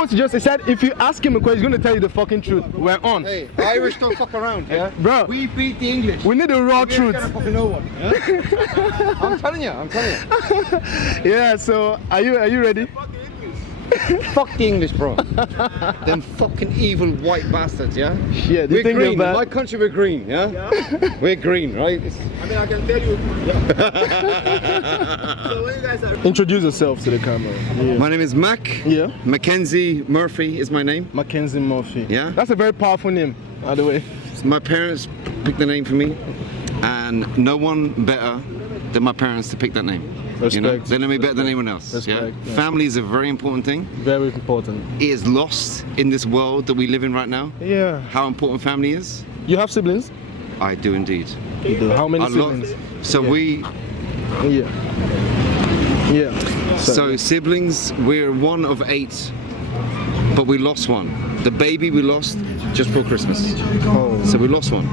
what he just said? If you ask him a question, he's going to tell you the fucking truth. We're on. Hey, Irish don't fuck around, yeah? Bro, We beat the English. we need the raw truth. Fucking no one. Yeah? I'm telling you. Yeah, so are you ready? Fuck the English, bro. Them fucking evil white bastards, yeah? Yeah, We're think green. In about my country, we're green, yeah? We're green, right? I mean, I can tell you. So when you guys are Introduce yourself to the camera. Yeah. My name is Mac. Yeah. Mackenzie Murphy is my name. Mackenzie Murphy. Yeah. That's a very powerful name, by the way. My parents picked the name for me, and no one better than my parents to pick that name. You know, they know me better than anyone else. Respect, yeah? Family is a very important thing. Very important. It is lost in this world that we live in right now. Yeah. How important family is. You have siblings? I do indeed. You do. How many A lot. siblings? So we. Yeah. So siblings, we're one of 8, but we lost one. The baby we lost just before Christmas. Oh. So we lost one.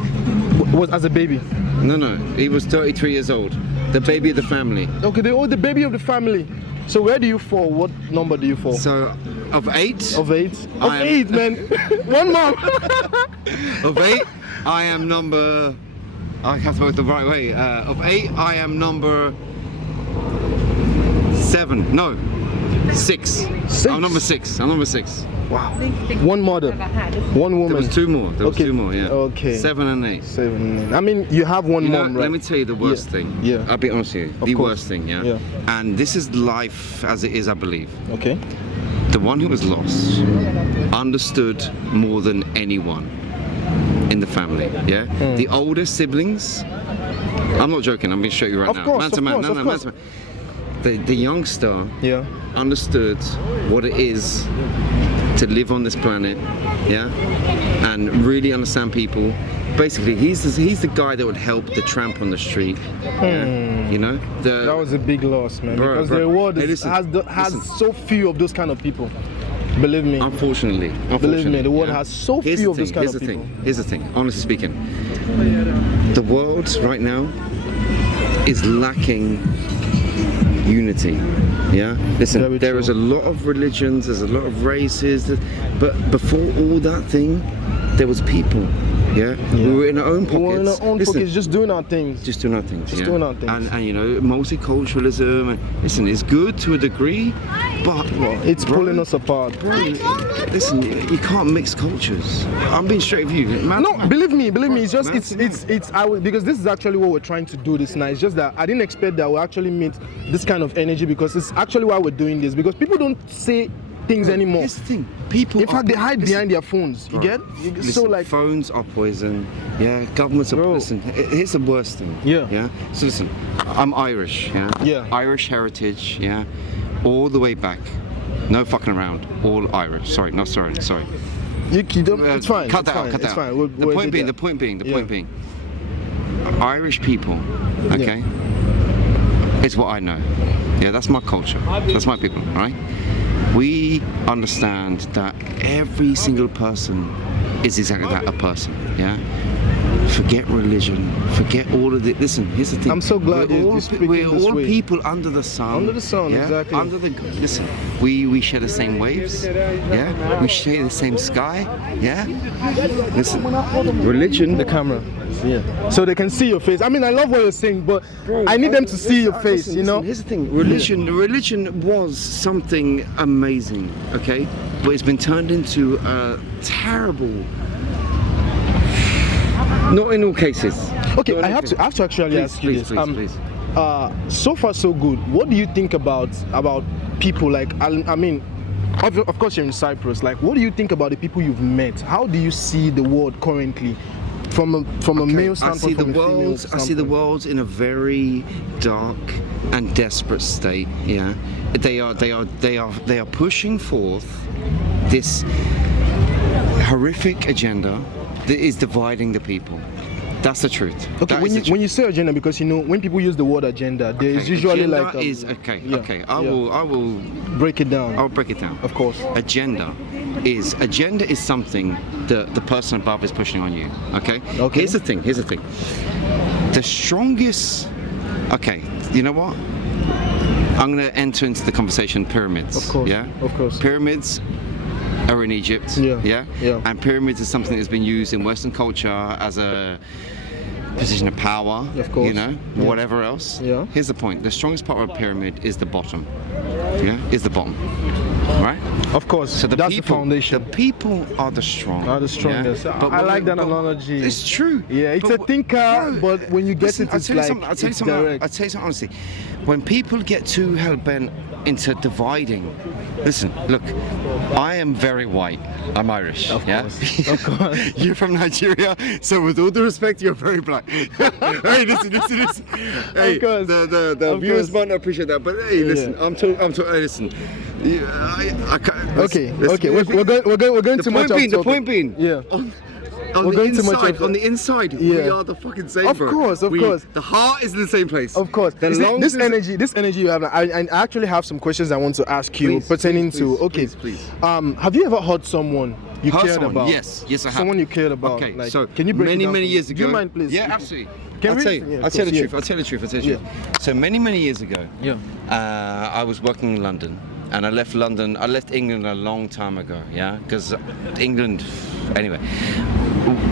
Was as a baby? No, he was 33 years old. The baby of the family. Okay, the baby of the family. So where do you fall? What number do you fall? So of 8. Of 8? Of I am- 8, man. One mom. Of 8, I am number. I have to vote the right way. Of 8, I am number 7. No, 6. I'm number 6. Wow. One mother. One woman. There was 2 more. There was Okay. 2 more. Yeah. Okay. 7 and 8. 7 and 8. I mean, you have one You know, mom, right? let me tell you the worst thing. Yeah. I'll be honest with you. Of The course. worst thing, yeah? Yeah. And this is life as it is, I believe. Okay. The one who was lost understood more than anyone in the family, yeah? The older siblings, I'm not joking, I'm being straight with you right Of now. course, Man to of man, course, no, of no, man course. to man. The youngster Yeah. understood what it is to live on this planet, yeah, and really understand people. Basically, he's the guy that would help the tramp on the street. Yeah? You know, That was a big loss, man. Bro, because bro. the world Hey, is, listen, has listen. so few of those kind of people. Believe me. Unfortunately, Believe me, the world has so Here's few the of those thing, kind here's of the people. thing. Here's the thing. Honestly speaking, the world right now is lacking unity. Yeah. Listen, Very there true. is a lot of religions. There's a lot of races. But before all that thing, there was people. Yeah. We were in our own pockets. We're in our own Listen, pockets, just doing our things. just doing our things. Just yeah? doing our things. And you know, multiculturalism. And listen, it's good to a degree, but It's bro, pulling us apart. Bro, listen, you can't mix cultures. I'm being straight with you. Man, No, believe me. It's just Man. because this is actually what we're trying to do this night. It's just that I didn't expect that we'll actually meet this kind of energy, because it's actually why we're doing this, because people don't say things anymore. Here's the thing. People. In fact, they hide listen, behind their phones. You bro, get? listen, So like, phones are poison. Yeah, governments are. Bro. Listen, here's the worst thing. Yeah. Yeah. So listen, I'm Irish. Yeah. Yeah. Irish heritage. Yeah. All the way back. No fucking around. All Irish. Sorry. you don't. It's fine. Cut it's that fine, out. Cut it's that out. fine. We'll The point edit being. that. Yeah. Irish people. Okay. It's what I know. Yeah, that's my culture. That's my people, right? We understand that every single person is exactly that, a person, yeah? Forget religion, forget all of it. Listen, here's the thing. I'm so glad you're speaking We're this all way. people under the sun. Under the sun, yeah? exactly. Listen, we share the same waves, yeah? We share the same sky, yeah? Listen, religion, The camera. Yeah. So they can see your face. I mean, I love what you're saying, but I need them to see your face. Listen, you know. here's the thing. Religion was something amazing, okay? But it's been turned into a terrible. Not in all cases. Okay, Not in I all have to actually Please, ask you please, this. please. So far so good. What do you think about people like? I mean, of course you're in Cyprus. Like, what do you think about the people you've met? How do you see the world currently, from a male standpoint? I see the from a female world. I see the standpoint? world in a very dark and desperate state. Yeah, they are pushing forth this horrific agenda that is dividing the people. That's the truth. Okay, That when is the you, when you say agenda, because you know when people use the word agenda, there is Okay, usually agenda like is okay. I will break it down. I'll break it down. Of course. Agenda is something that the person above is pushing on you. Okay. Okay. Here's the thing. The strongest. Okay. You know what? I'm going to enter into the conversation pyramids. Of course. Yeah. Of course. Pyramids are in Egypt. Yeah. And pyramids is something that's been used in Western culture as a position of power, Of course. you know, whatever else. Yeah. Here's the point: the strongest part of a pyramid is the bottom. Yeah, is the bottom, right? Of course. So that's the foundation. The people are the strong. Are the strongest. Yeah? I like that analogy. It's true. Yeah, it's a thinker, but when you get it, it's like I'll tell you something. direct. I'll tell you something honestly. When people get too hell bent into dividing, listen. Look, I am very white. I'm Irish. Of yeah? course. Of course. You're from Nigeria, so with all due respect, you're very black. Hey, listen. Hey, Of course. the Of viewers course. might not appreciate that, but hey, listen. Yeah. I'm talking. Hey, listen. I can't. Okay. We're going too much off The topic. point being. Yeah. On We're the going too much inside, off- on the inside, we Yeah. are the fucking same. Of bro. course, of course. The heart is in the same place. Of course. The You see, lungs this energy you have, I actually have some questions I want to ask you Please, pertaining please, to. please, Okay. please. Have you ever hurt someone you Hurt cared someone? about? Yes, I have. Someone you cared about. Okay, like, so can you break it down many for me? years ago. Do you mind, please? Yeah, absolutely. Can I'll we? tell you. Yeah, of I'll tell the course, truth. yeah. I'll tell the truth. So many years ago. Yeah. I was working in London, and I left London. I left England a long time ago. Yeah, because England. Anyway,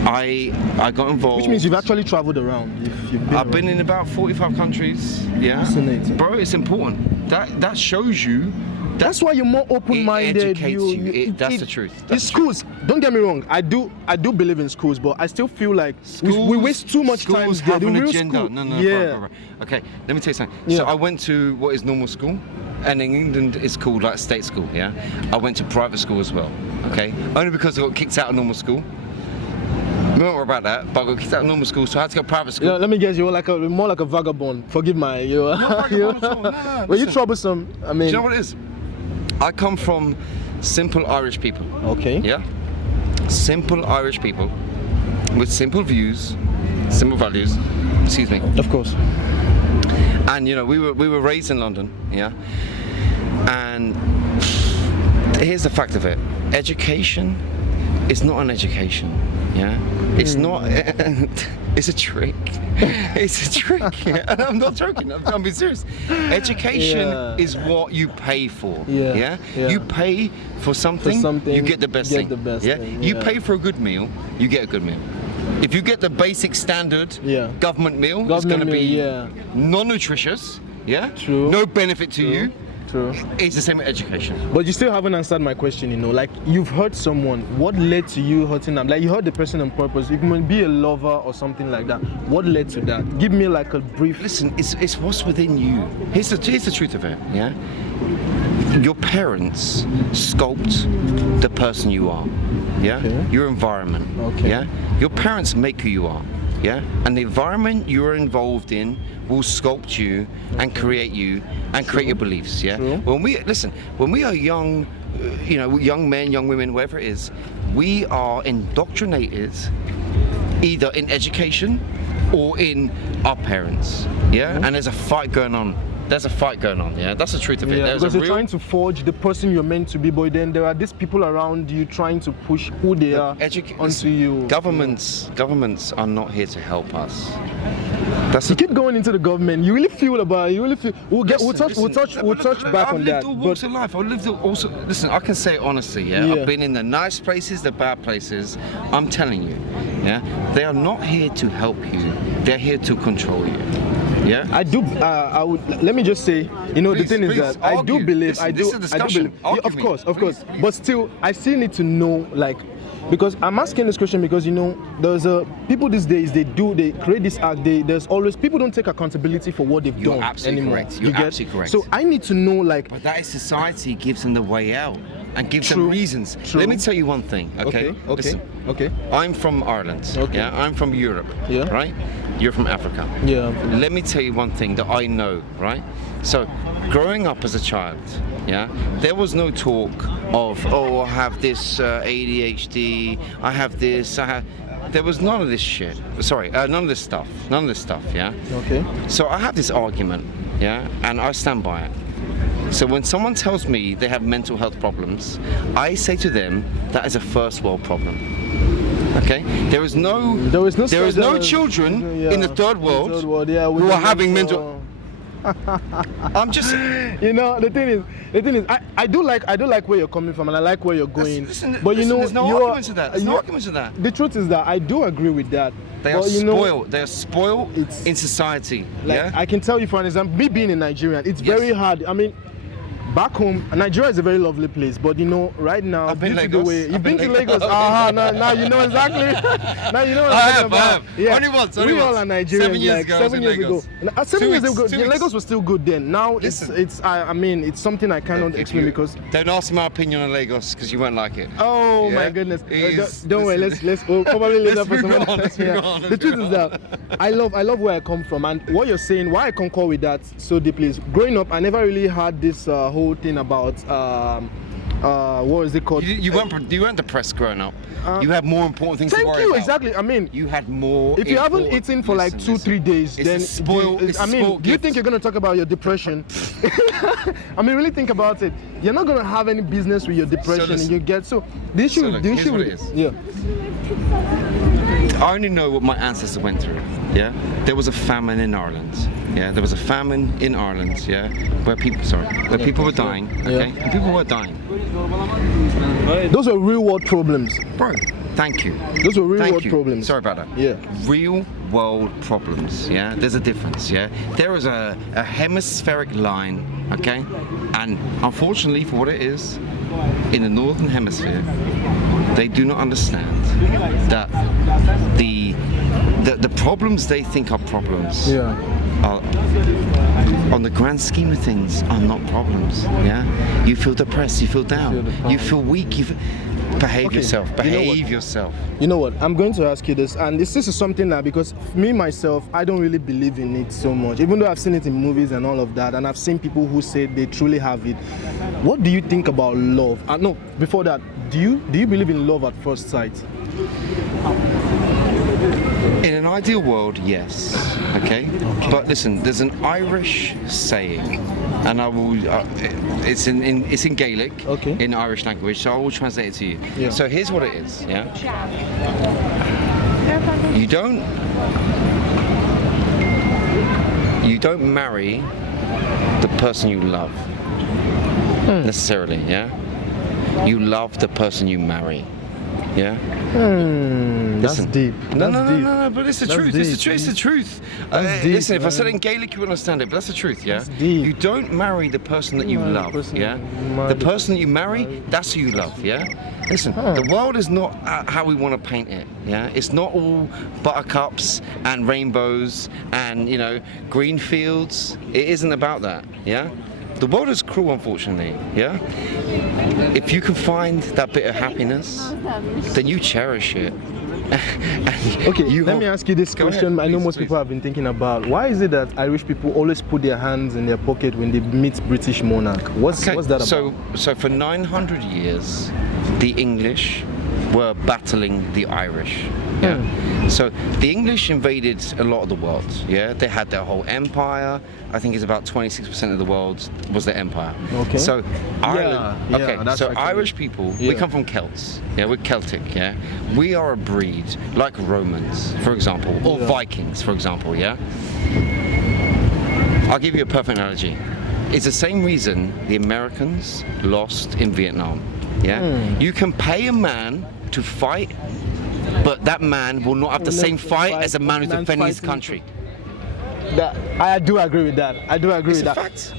I got involved. Which means you've actually traveled around. You've I've been in about 45 countries. Yeah. Fascinating. Bro, it's important. That shows you. That's why you're more open-minded. It educates you. That's the truth. That's It's the truth. schools. Don't get me wrong. I do believe in schools, but I still feel like we waste too much time. Schools there. have The an real agenda. school- No. Yeah. Bro. Okay, let me tell you something. Yeah. So I went to what is normal school, and in England it's called like state school. Yeah. I went to private school as well. Okay. Only because I got kicked out of normal school. We won't worry about that, but I got kicked out of normal school, so I had to go private school. Yeah, let me guess. You're like more like a vagabond. Forgive my. vagabond at all. No, Were you listen. troublesome? I mean. Do you know what it is? I come from simple Irish people. Okay. Yeah? Simple Irish people with simple views, simple values. Excuse me. Of course. And you know, we were raised in London, yeah? And here's the fact of it. Education is not an education, yeah? It's not it's a trick. It's a trick. Yeah? And I'm not joking. I'm being serious. Education Yeah. is what you pay for. Yeah. You pay for something, you get the best thing. the best yeah. thing, You yeah. pay for a good meal, you get a good meal. If you get the basic standard Yeah. government meal, it's Government going to be meal, yeah. non-nutritious. Yeah. True. No benefit to you. True. It's the same with education. But you still haven't answered my question, you know. Like, you've hurt someone. What led to you hurting them? Like, you hurt the person on purpose. It might be a lover or something like that. What led to that? Give me like a brief. Listen, it's what's within you. Here's the truth of it. Yeah. Your parents sculpt the person you are. Yeah. Okay. Your environment. Okay. Yeah. Your parents make who you are. Yeah. And the environment you're involved in will sculpt you and create you and create your beliefs. Yeah. True. When we are young, you know, young men, young women, whatever it is, we are indoctrinated either in education or in our parents. Yeah. And there's a fight going on. There's a fight going on, yeah? That's the truth of it. Yeah, There's because a they're trying to forge the person you're meant to be, but then there are these people around you trying to push who they are onto you. Governments are not here to help us. That's You keep going into the government. You really feel about it. You really feel. We'll touch back on that. I've lived all walks of life. I've lived also. Listen, I can say it honestly, yeah? Yeah. I've been in the nice places, the bad places. I'm telling you, yeah? They are not here to help you. They're here to control you. Yeah. I do. I would. Let me just say, you know, Please, the thing is please, that I do argue. believe. Listen, I this do. is a I do discussion. believe. Yeah, Argue of me. course, of Please. course. But still, I still need to know, like, because I'm asking this question because you know, there's people these days they create this act. There's always people don't take accountability for what they've You're done absolutely anymore. correct. You're You get? absolutely correct. So I need to know, like, But that is society gives them the way out and gives True. them reasons. True. Let me tell you one thing, okay? Listen, okay. I'm from Ireland. Okay. Yeah, I'm from Europe. Yeah. Right? You're from Africa. Yeah. Let me tell you one thing that I know, right? So, growing up as a child, yeah, there was no talk of, oh, I have this ADHD, I have this, there was none of this shit. Sorry, none of this stuff, yeah? Okay. So I have this argument, yeah, and I stand by it. So when someone tells me they have mental health problems, I say to them, that is a first world problem. Okay? There is no children in the third world, yeah, who are having mental. I'm just. You know, the thing is, I do like where you're coming from, and I like where you're going. Listen, but you know, there's no argument to that. There's no argument to that. The truth is that I do agree with that. They are but, you know, spoiled. They are spoiled it's- in society. like, Yeah. I can tell you, for an example, me being a Nigerian, it's Yes. very hard. I mean, back home, Nigeria is a very lovely place, but you know, right now, I've been due to Lagos. the way I've you've been been to Lagos. Lagos, now you know exactly. Now you know what I I'm have, talking about. I have. Yeah, Only once, we only all once. are Nigerians. 7 years like ago, I was 7 in years ago. Lagos. 7 years 2 ago, weeks, 2 weeks. Lagos was still good then. Now Listen. I mean, it's something I cannot If explain you- because. Don't ask my opinion on Lagos because you won't like it. Oh my Yeah? goodness! He's- Don't worry. listen. Let's we'll probably later Let's for move someone on, else. let's move Yeah. on, The let's truth move is that I love where I come from, and what you're saying, why I concur with that so deeply is growing up, I never really had this whole thing about what is it called? You weren't depressed growing up. You had more important things to Thank worry you. about. Exactly. I mean, You had more. if you haven't important- eaten for like Listen, 2-3 days, it's then a spoil. It's I a mean, spoiled do you gift. think you're gonna talk about your depression? I mean, really think about it. You're not gonna have any business with your depression, listen. and you get so the issue. So look, the here's issue what with it is. yeah. I only know what my ancestors went through. Yeah, there was a famine in Ireland. Yeah, there was a famine in Ireland. Yeah, where people were dying. Okay, and people were dying. Those are real world problems. Bro, thank you. Those are real Thank world you. problems. Sorry about that. Yeah. Real world problems. Yeah, there's a difference. Yeah, there is a hemispheric line. Okay, and unfortunately for what it is, in the northern hemisphere, they do not understand that the problems they think are problems Yeah. are, on the grand scheme of things, are not problems. Yeah, you feel depressed, you feel down, you feel weak, behave Okay, yourself, you know what? behave yourself. You know what? I'm going to ask you this, and this is something that because me myself, I don't really believe in it so much, even though I've seen it in movies and all of that, and I've seen people who say they truly have it. What do you think about love? No, before that, do you believe in love at first sight? In an ideal world, yes. Okay? But listen, there's an Irish saying, and I will. It's in Gaelic, Okay. in Irish language, so I will translate it to you. Yeah. So here's what it is. Yeah. You don't marry the person you love necessarily. Yeah. You love the person you marry. Yeah. That's Listen. deep. No, That's no, deep. no, but it's the That's truth. It's the deep. truth. It's the truth. That's deep, Listen, if I said it man. in Gaelic, you would understand it. But that's the truth. Yeah. That's deep. You don't marry the person that you marry the love. person Yeah. you marry The the person that you marry, that's who you love. Yeah. Listen, the world is not how we want to paint it. Yeah. It's not all buttercups and rainbows and green fields. It isn't about that. Yeah. The world is cruel, unfortunately. Yeah. If you can find that bit of happiness, then you cherish it. Okay, let hope- me ask you this Go question. ahead, I know please, most people have been thinking about. Why is it that Irish people always put their hands in their pocket when they meet British monarch? What's that about? So for 900 years, the English were battling the Irish. Yeah. So the English invaded a lot of the world. Yeah. They had their whole empire. I think it's about 26% of the world was their empire. Okay. So Ireland. yeah, okay. that's So actually- Irish people, we Yeah. come from Celts. Yeah. We're Celtic. Yeah. We are a breed like Romans, for example, or Yeah. Vikings, for example. Yeah. I'll give you a perfect analogy. It's the same reason the Americans lost in Vietnam. Yeah, you can pay a man to fight, but that man will not have the Will same not fight fight as a man who's man defending his fighting country. I do agree with that. I do agree It's with a that. fact.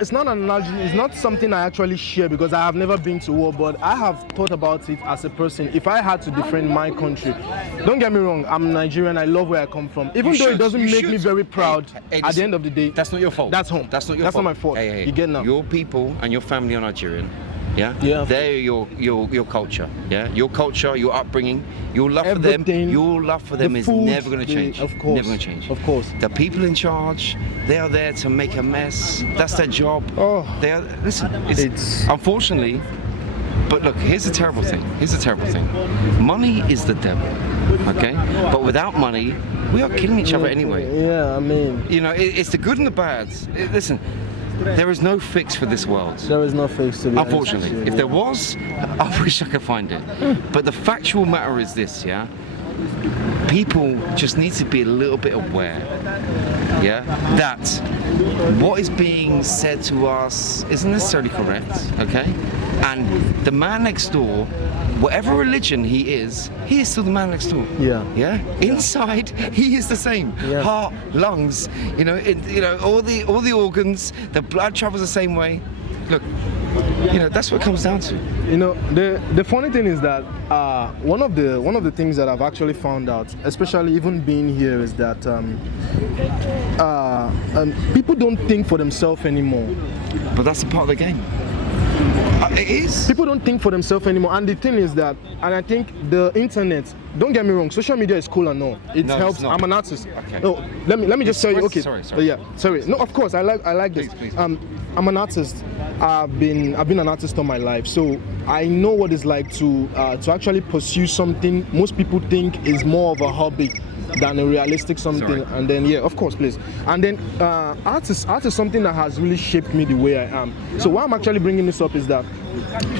It's not an analogy. It's not something I actually share because I have never been to war. But I have thought about it as a person. If I had to defend my country, don't get me wrong. I'm Nigerian. I love where I come from. Even You though it should, doesn't you make should. me very proud. Hey, At the listen, end of the day, that's not your fault. That's home. That's not your That's fault. not my fault. Hey, You get now. Your people and your family are Nigerian. Yeah. Yeah. They're your culture. Yeah. Your culture, your upbringing, your love for them. Everything, Your love for them the is food, never going to change. Of course. Never going to change. Of course. The people in charge, they are there to make a mess. That's their job. Oh. They are. Listen. It's- unfortunately. But look, here's the terrible thing. Money is the devil. Okay. But without money, we are killing each other anyway. Yeah, I mean, It's the good and the bad. Listen, there is no fix for this world. there is no fix to be honest with Unfortunately, you, if yeah. there was, I wish I could find it. But the factual matter is this, yeah? People just need to be a little bit aware yeah, that what is being said to us isn't necessarily correct, okay? And the man next door, whatever religion he is still the man next door. Yeah. Yeah. Inside, he is the same. Yeah. Heart, lungs, all the organs. The blood travels the same way. Look, that's what it comes down to. The funny thing is that one of the things that I've actually found out, especially even being here, is that people don't think for themselves anymore. But that's a part of the game. It is. People don't think for themselves anymore, and the thing is that, and I think the internet. Don't get me wrong. Social media is cool and all. It helps. It's not. I'm an artist. Okay. No, let me just tell you. Okay. Sorry. Yeah. Sorry. No, of course. I like this. Please. I'm an artist. I've been an artist all my life, so I know what it's like to actually pursue something most people think is more of a hobby than a realistic something. Sorry. And then of course, please. And then art is something that has really shaped me the way I am. So why I'm actually bringing this up is that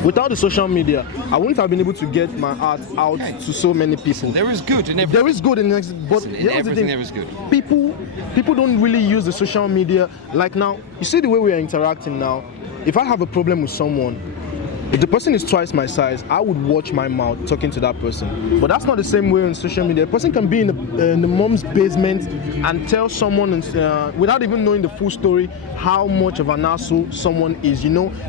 without the social media, I wouldn't have been able to get my art out to so many people. There is good in everything. There is good in but in everything there is good. People don't really use the social media. Like now, you see the way we are interacting now. If I have a problem with someone, if the person is twice my size, I would watch my mouth talking to that person. But that's not the same way on social media. A person can be in the mom's basement and tell someone, without even knowing the full story, how much of an asshole someone is,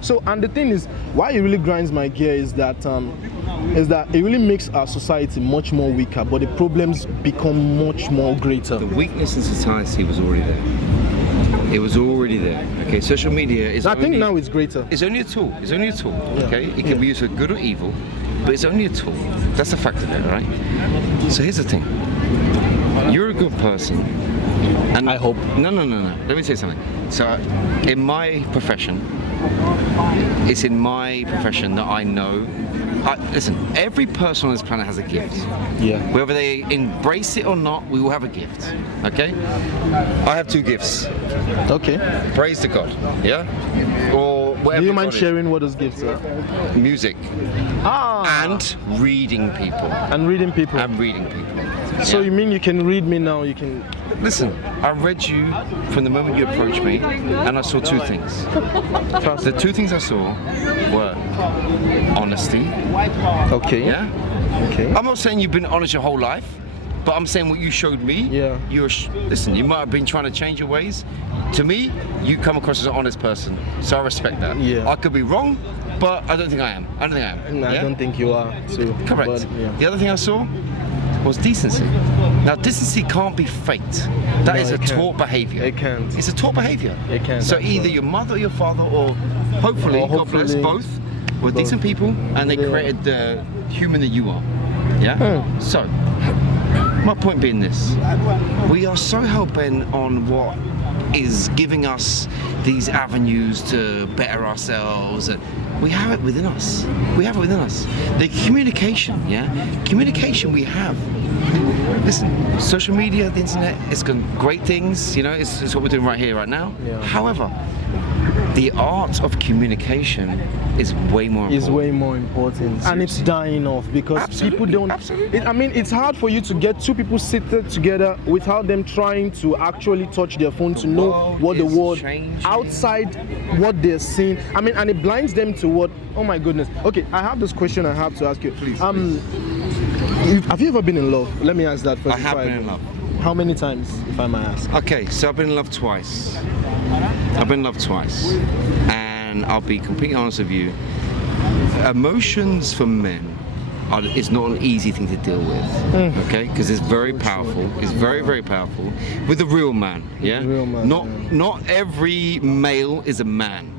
So, and the thing is, why it really grinds my gear is that it really makes our society much more weaker, but the problems become much more greater. The weakness in society was already there. It was already there. Okay, social media is. I think now it's greater. It's only a tool. It's only a tool. Yeah. Okay, it can be used for good or evil, but it's only a tool. That's the fact of it, right? So here's the thing. You're a good person, and I hope. No. Let me tell you something. So, in my profession, it's in my profession that I know. Listen, every person on this planet has a gift. Yeah. Whether they embrace it or not, we all have a gift. Okay? I have 2 gifts. Okay. Praise to God. Yeah? Or whatever. Do you mind God is. sharing what those gifts are? Music. And reading people. And reading people. So Yeah. you mean you can read me now? You can. Listen, I read you from the moment you approached me, and I saw 2 things. The 2 things I saw were honesty. Okay. Yeah? Okay. I'm not saying you've been honest your whole life, but I'm saying what you showed me. Yeah. Listen, you might have been trying to change your ways. To me, you come across as an honest person, so I respect that. Yeah. I could be wrong, but I don't think I am. No, Yeah? I don't think you are too. Correct. But, yeah. The other thing I saw was decency. Now, decency can't be faked. That No, is a it can't. taught behavior. It can't. It's a taught behavior. It can't, So that's either right. your mother or your father, or hopefully, God bless, hopefully both were decent people, and they Yeah. created the human that you are. Yeah? So, my point being this. We are so hell-bent on what is giving us these avenues to better ourselves, and we have it within us. The communication, communication we have. Listen, social media, the internet, it's got great things, it's what we're doing right here, right now. Yeah. However, the art of communication is way more important. Is way more important, and it's dying off because Absolutely, people don't. absolutely. It's hard for you to get 2 people seated together without them trying to actually touch their phone to know world what the is world changing. outside what they're seeing. And it blinds them to what. Oh my goodness. Okay, I have this question I have to ask you. Please. Have you ever been in love? Let me ask that first. I have been in love. How many times, if I may ask? Okay, so I've been in love twice. And I'll be completely honest with you. Emotions for men is not an easy thing to deal with, okay? Because it's very powerful. It's very, very powerful. With a real man, yeah? Real man, Not every male is a man.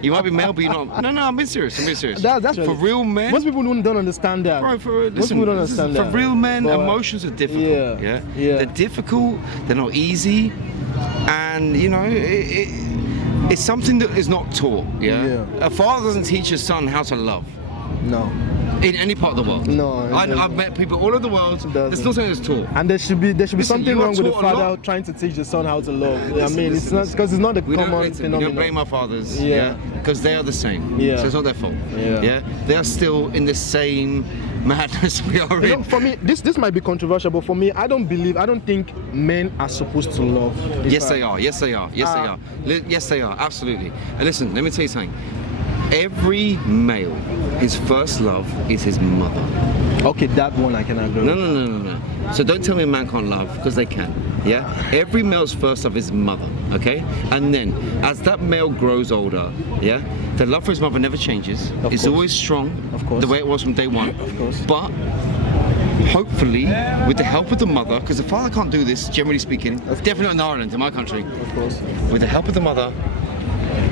You might be male, but you're not. No, I'm being serious. That's for real men. Most people don't understand that. Bro, Most people don't understand that. For real men, But, emotions are difficult. yeah. They're difficult. They're not easy, and it's something that is not taught. Yeah. A father doesn't teach his son how to love. No. in any part of the world. No, it I've doesn't. met people all over the world. doesn't. There's not saying it's taught. And there should be Listen, something you are wrong with the taught a father lot. trying to teach the son how to love. I Listen, mean, it's listen, not because it's not a We common don't phenomenon. blame our fathers, Yeah. because they are the same. Yeah. So it's not their fault. Yeah. They are still in the same madness we are You know, in. for me, this might be controversial, but for me, I don't think men are supposed to love. Yes, they are. Yes, they are. Yes, they Ah. are. Yes, they are. Absolutely. And listen, let me tell you something. Every male, his first love is his mother. Okay, that one I can agree. No. So don't tell me a man can't love, because they can. Yeah? Every male's first love is mother, okay? And then, as that male grows older, yeah, the love for his mother never changes. Of It's course. always strong, Of course. the way it was from day one. Of course. But hopefully, with the help of the mother, because the father can't do this, generally speaking, definitely not in Ireland, in my country. Of course. With the help of the mother,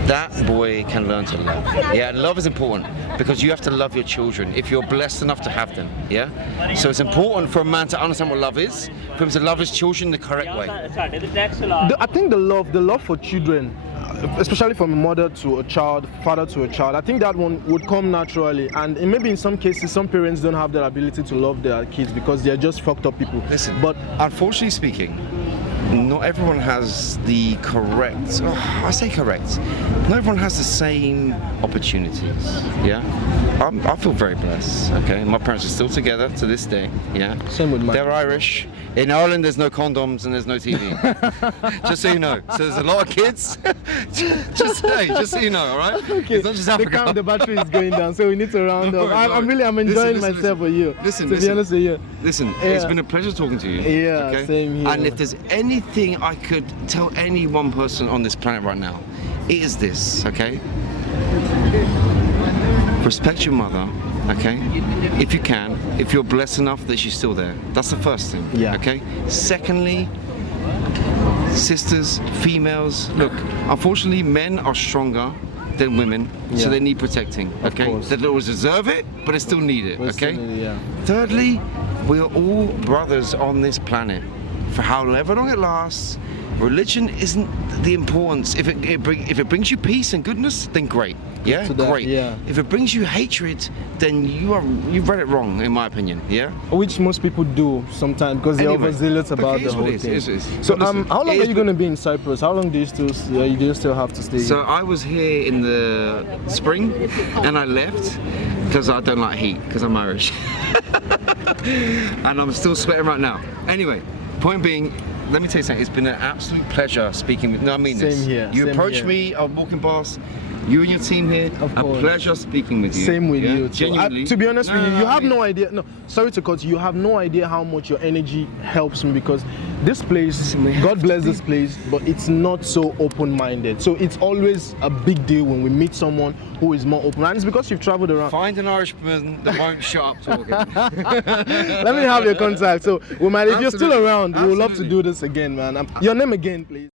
that boy can learn to love. Yeah, and love is important because you have to love your children if you're blessed enough to have them. Yeah, so it's important for a man to understand what love is, for him to love his children the correct way. I think the love for children, especially from a mother to a child, father to a child, I think that one would come naturally. And maybe in some cases, some parents don't have that ability to love their kids because they're just fucked up people. Listen, but unfortunately speaking, not everyone has the correct, I say correct, not everyone has the same opportunities, yeah? I feel very blessed, okay? My parents are still together to this day, yeah? Same with mine. They're Irish. In Ireland, there's no condoms and there's no TV. Just so you know. So there's a lot of kids. just so you know, all right? okay, It's not just Africa. the battery is going down, so we need to round No, up. no. I'm enjoying Listen, myself with you. Listen, to be honest with you. Listen, Yeah. it's been a pleasure talking to you. Yeah, okay? same here. And if there's anything I could tell any one person on this planet right now, it is this, okay? Respect your mother, okay? If you can, if you're blessed enough that she's still there. That's the first thing, Yeah. okay? Secondly, sisters, females, look, unfortunately men are stronger than women, so Yeah. they need protecting, okay? course. They don't always deserve it, but they still need it, okay? Yeah. Thirdly, we are all brothers on this planet. For however long it lasts, religion isn't the importance. If it brings you peace and goodness, then great. Yeah, To that, great. yeah. If it brings you hatred, then you've read it wrong, in my opinion. Yeah. Which most people do sometimes because they're Anyway, overzealous but about it is the what whole it is, thing. it is, it is. So But listen, how long it are is you going to be in Cyprus? How long do you still have to stay So here? I was here in the spring, and I left because I don't like heat because I'm Irish, and I'm still sweating right now. Anyway, point being. Let me tell you something, it's been an absolute pleasure speaking with, no I mean this. Same here, You same approached here. me, I was walking past, you and your team here, Of a course. pleasure speaking with you. Same with yeah? you too. Genuinely. To be honest with you, No, you I have mean- no idea. No, sorry to cut you. You have no idea how much your energy helps me because this place, God bless this place, but it's not so open-minded. So it's always a big deal when we meet someone who is more open. And it's because you've traveled around. Find an Irishman that won't shut up talking. Let me have your contact. So we might, if you're still Absolutely. around, we would love to Absolutely. do this again, man. Your name again, please.